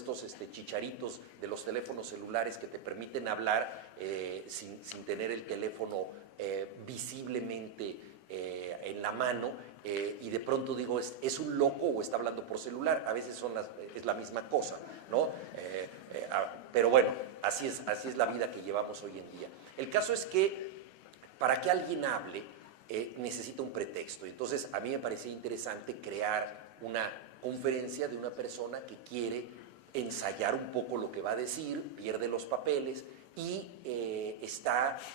estos chicharitos de los teléfonos celulares que te permiten hablar sin tener el teléfono visiblemente en la mano, y de pronto digo, ¿es un loco o está hablando por celular? A veces es la misma cosa, ¿no? Pero bueno, así es la vida que llevamos hoy en día. El caso es que para que alguien hable necesita un pretexto. Entonces a mí me parecía interesante crear una conferencia de una persona que quiere ensayar un poco lo que va a decir, pierde los papeles y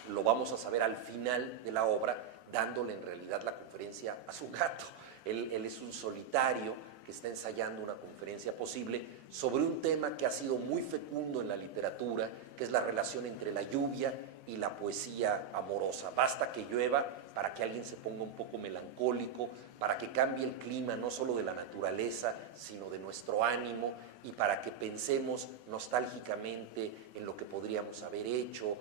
lo vamos a saber al final de la obra, dándole en realidad la conferencia a su gato. Él es un solitario que está ensayando una conferencia posible sobre un tema que ha sido muy fecundo en la literatura, que es la relación entre la lluvia y la poesía amorosa. Basta que llueva para que alguien se ponga un poco melancólico, para que cambie el clima no solo de la naturaleza, sino de nuestro ánimo, y para que pensemos nostálgicamente en lo que podríamos haber hecho.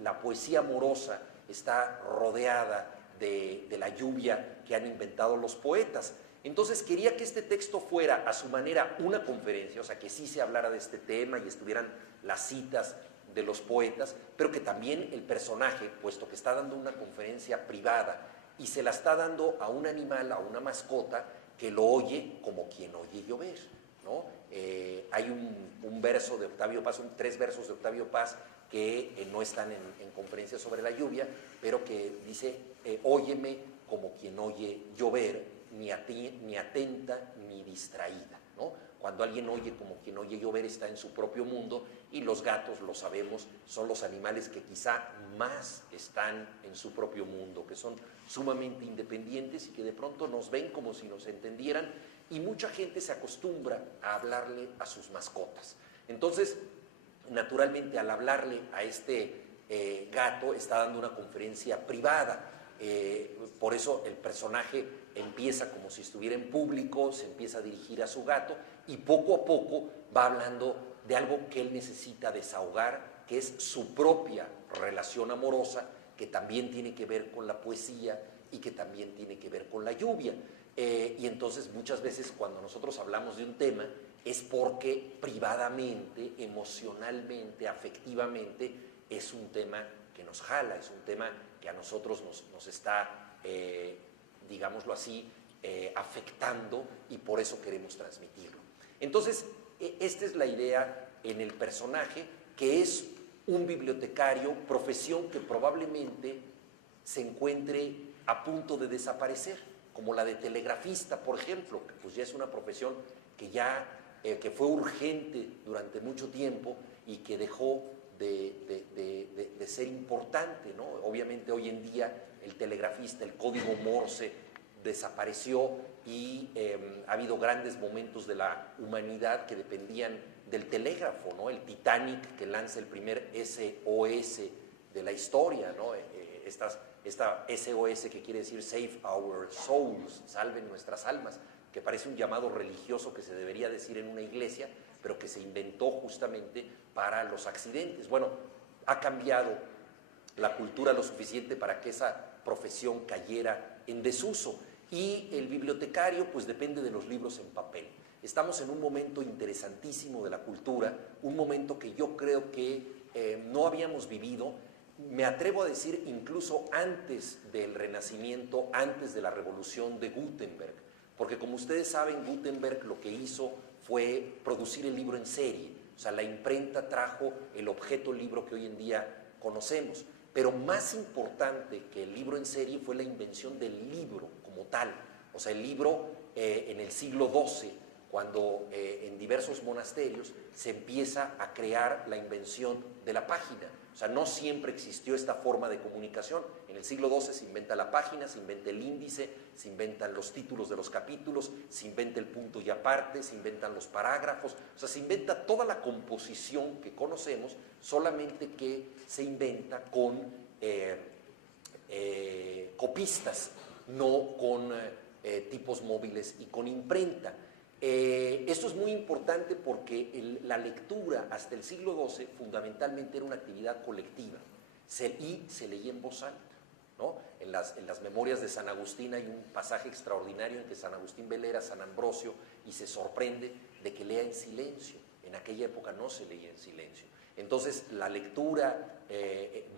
La poesía amorosa está rodeada de la lluvia que han inventado los poetas. Entonces quería que este texto fuera a su manera una conferencia, o sea, que sí se hablara de este tema y estuvieran las citas de los poetas, pero que también el personaje, puesto que está dando una conferencia privada y se la está dando a un animal, a una mascota, que lo oye como quien oye llover, ¿no? Hay un verso de Octavio Paz, 3 versos de Octavio Paz que no están en conferencias sobre la lluvia, pero que dice, óyeme como quien oye llover, ni atenta ni distraída, ¿no? Cuando alguien oye como quien oye llover está en su propio mundo, y los gatos, lo sabemos, son los animales que quizá más están en su propio mundo, que son sumamente independientes y que de pronto nos ven como si nos entendieran, y mucha gente se acostumbra a hablarle a sus mascotas. Entonces, naturalmente, al hablarle a este gato, está dando una conferencia privada. Por eso el personaje empieza como si estuviera en público, se empieza a dirigir a su gato y poco a poco va hablando de algo que él necesita desahogar, que es su propia relación amorosa, que también tiene que ver con la poesía y que también tiene que ver con la lluvia. Y entonces muchas veces cuando nosotros hablamos de un tema es porque privadamente, emocionalmente, afectivamente, es un tema que nos jala, es un tema que a nosotros nos está, digámoslo así, afectando, y por eso queremos transmitirlo. Entonces, esta es la idea en el personaje, que es un bibliotecario, profesión que probablemente se encuentre a punto de desaparecer, como la de telegrafista, por ejemplo, que pues ya es una profesión que fue urgente durante mucho tiempo y que dejó de ser importante, ¿no? Obviamente hoy en día el telegrafista, el código Morse desapareció, y ha habido grandes momentos de la humanidad que dependían del telégrafo, ¿no? El Titanic, que lanza el primer SOS de la historia, ¿no? Esta SOS, que quiere decir Save Our Souls, salven nuestras almas, que parece un llamado religioso que se debería decir en una iglesia, pero que se inventó justamente para los accidentes. Bueno, ha cambiado la cultura lo suficiente para que esa profesión cayera en desuso, y el bibliotecario pues depende de los libros en papel. Estamos en un momento interesantísimo de la cultura, un momento que yo creo que no habíamos vivido, me atrevo a decir incluso antes del Renacimiento, antes de la Revolución de Gutenberg, porque como ustedes saben, Gutenberg lo que hizo fue producir el libro en serie. O sea, la imprenta trajo el objeto libro que hoy en día conocemos, pero más importante que el libro en serie fue la invención del libro como tal. O sea, el libro en el siglo XII, cuando en diversos monasterios se empieza a crear la invención de la página. O sea, no siempre existió esta forma de comunicación. En el siglo XII se inventa la página, se inventa el índice, se inventan los títulos de los capítulos, se inventa el punto y aparte, se inventan los parágrafos. O sea, se inventa toda la composición que conocemos, solamente que se inventa con copistas, no con tipos móviles y con imprenta. Esto es muy importante porque la lectura hasta el siglo XII fundamentalmente era una actividad colectiva, y se leía en voz alta, ¿no? En las memorias de San Agustín hay un pasaje extraordinario en que San Agustín velera a San Ambrosio y se sorprende de que lea en silencio. En aquella época no se leía en silencio. Entonces la lectura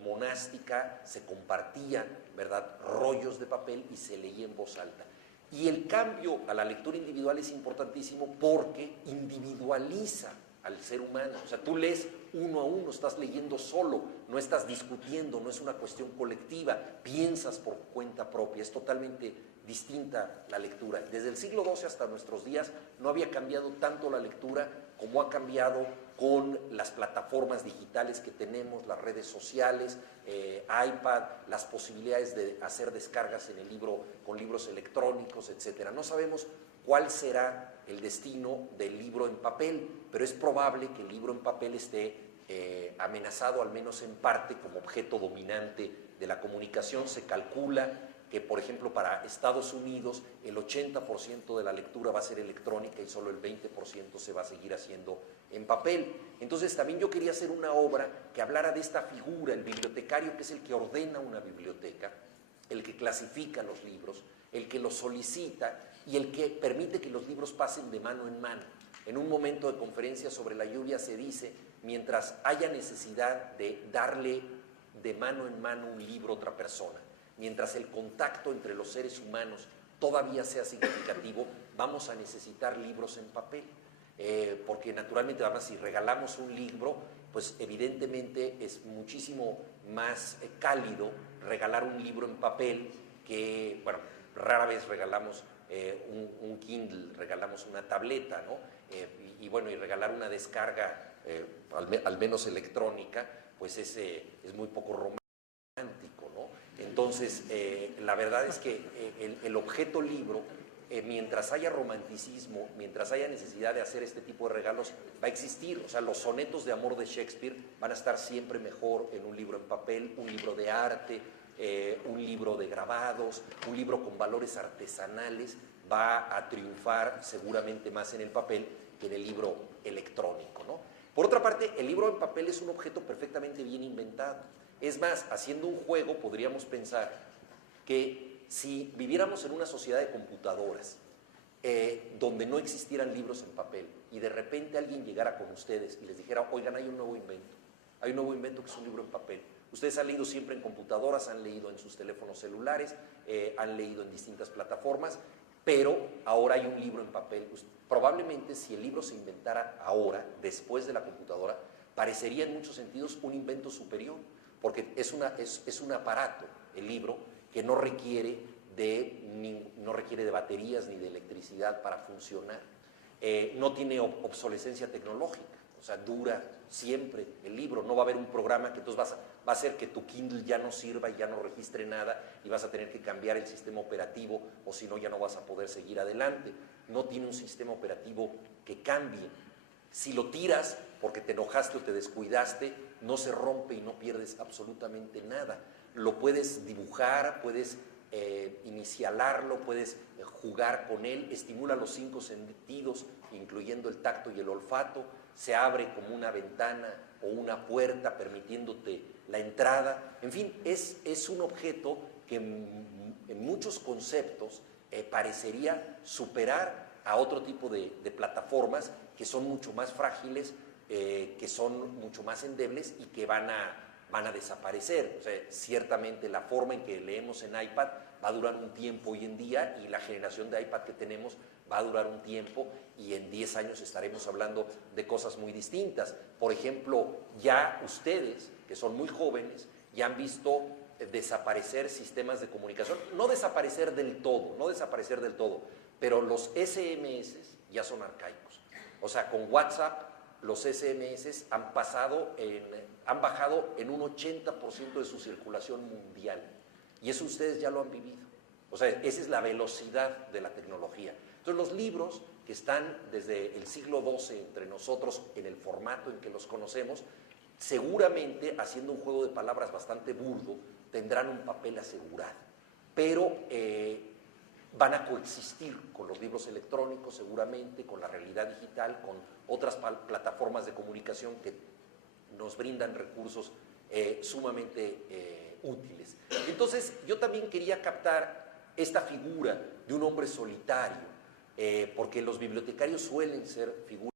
monástica se compartían, ¿verdad?, rollos de papel y se leía en voz alta. Y el cambio a la lectura individual es importantísimo porque individualiza al ser humano. O sea, tú lees uno a uno, estás leyendo solo, no estás discutiendo, no es una cuestión colectiva, piensas por cuenta propia, es totalmente distinta la lectura. Desde el siglo XII hasta nuestros días no había cambiado tanto la lectura como ha cambiado con las plataformas digitales que tenemos, las redes sociales, iPad, las posibilidades de hacer descargas en el libro, con libros electrónicos, etc. No sabemos cuál será el destino del libro en papel, pero es probable que el libro en papel esté amenazado, al menos en parte, como objeto dominante de la comunicación. Se calcula que, por ejemplo, para Estados Unidos el 80% de la lectura va a ser electrónica y solo el 20% se va a seguir haciendo en papel. Entonces también yo quería hacer una obra que hablara de esta figura, el bibliotecario, que es el que ordena una biblioteca, el que clasifica los libros, el que los solicita y el que permite que los libros pasen de mano en mano. En un momento de conferencia sobre la lluvia se dice, mientras haya necesidad de darle de mano en mano un libro a otra persona, mientras el contacto entre los seres humanos todavía sea significativo, vamos a necesitar libros en papel. Porque naturalmente, además, si regalamos un libro, pues evidentemente es muchísimo más cálido regalar un libro en papel que, bueno, rara vez regalamos un Kindle, regalamos una tableta, ¿no? Y bueno, y regalar una descarga, al menos electrónica, pues es muy poco romántico, ¿no? Entonces, la verdad es que el objeto libro, mientras haya romanticismo, mientras haya necesidad de hacer este tipo de regalos, va a existir. O sea, los sonetos de amor de Shakespeare van a estar siempre mejor en un libro en papel, un libro de arte, un libro de grabados, un libro con valores artesanales, va a triunfar seguramente más en el papel que en el libro electrónico, ¿no? Por otra parte, el libro en papel es un objeto perfectamente bien inventado. Es más, haciendo un juego podríamos pensar que si viviéramos en una sociedad de computadoras donde no existieran libros en papel y de repente alguien llegara con ustedes y les dijera, oigan, hay un nuevo invento que es un libro en papel. Ustedes han leído siempre en computadoras, han leído en sus teléfonos celulares, han leído en distintas plataformas, pero ahora hay un libro en papel. Probablemente si el libro se inventara ahora, después de la computadora, parecería en muchos sentidos un invento superior, porque es un aparato, el libro, que no requiere de baterías ni de electricidad para funcionar. No tiene obsolescencia tecnológica, o sea, dura siempre el libro. No va a haber un programa que entonces va a hacer que tu Kindle ya no sirva y ya no registre nada y vas a tener que cambiar el sistema operativo, o si no, ya no vas a poder seguir adelante. No tiene un sistema operativo que cambie. Si lo tiras porque te enojaste o te descuidaste, no se rompe y no pierdes absolutamente nada. Lo puedes dibujar, puedes inicialarlo, puedes jugar con él, estimula los 5 sentidos, incluyendo el tacto y el olfato, se abre como una ventana o una puerta permitiéndote la entrada. En fin, es un objeto que en muchos conceptos parecería superar a otro tipo de plataformas que son mucho más frágiles, que son mucho más endebles y que van a desaparecer. O sea, ciertamente la forma en que leemos en iPad va a durar un tiempo hoy en día, y la generación de iPad que tenemos va a durar un tiempo, y en 10 años estaremos hablando de cosas muy distintas. Por ejemplo, ya ustedes, que son muy jóvenes, ya han visto desaparecer sistemas de comunicación, no desaparecer del todo, pero los SMS ya son arcaicos. O sea, con WhatsApp los SMS han bajado en un 80% de su circulación mundial, y eso ustedes ya lo han vivido. O sea, esa es la velocidad de la tecnología. Entonces, los libros que están desde el siglo XII entre nosotros en el formato en que los conocemos, seguramente, haciendo un juego de palabras bastante burdo, tendrán un papel asegurado, pero van a coexistir con los libros electrónicos, seguramente, con la realidad digital, con otras plataformas de comunicación que nos brindan recursos sumamente útiles. Entonces, yo también quería captar esta figura de un hombre solitario, porque los bibliotecarios suelen ser figuras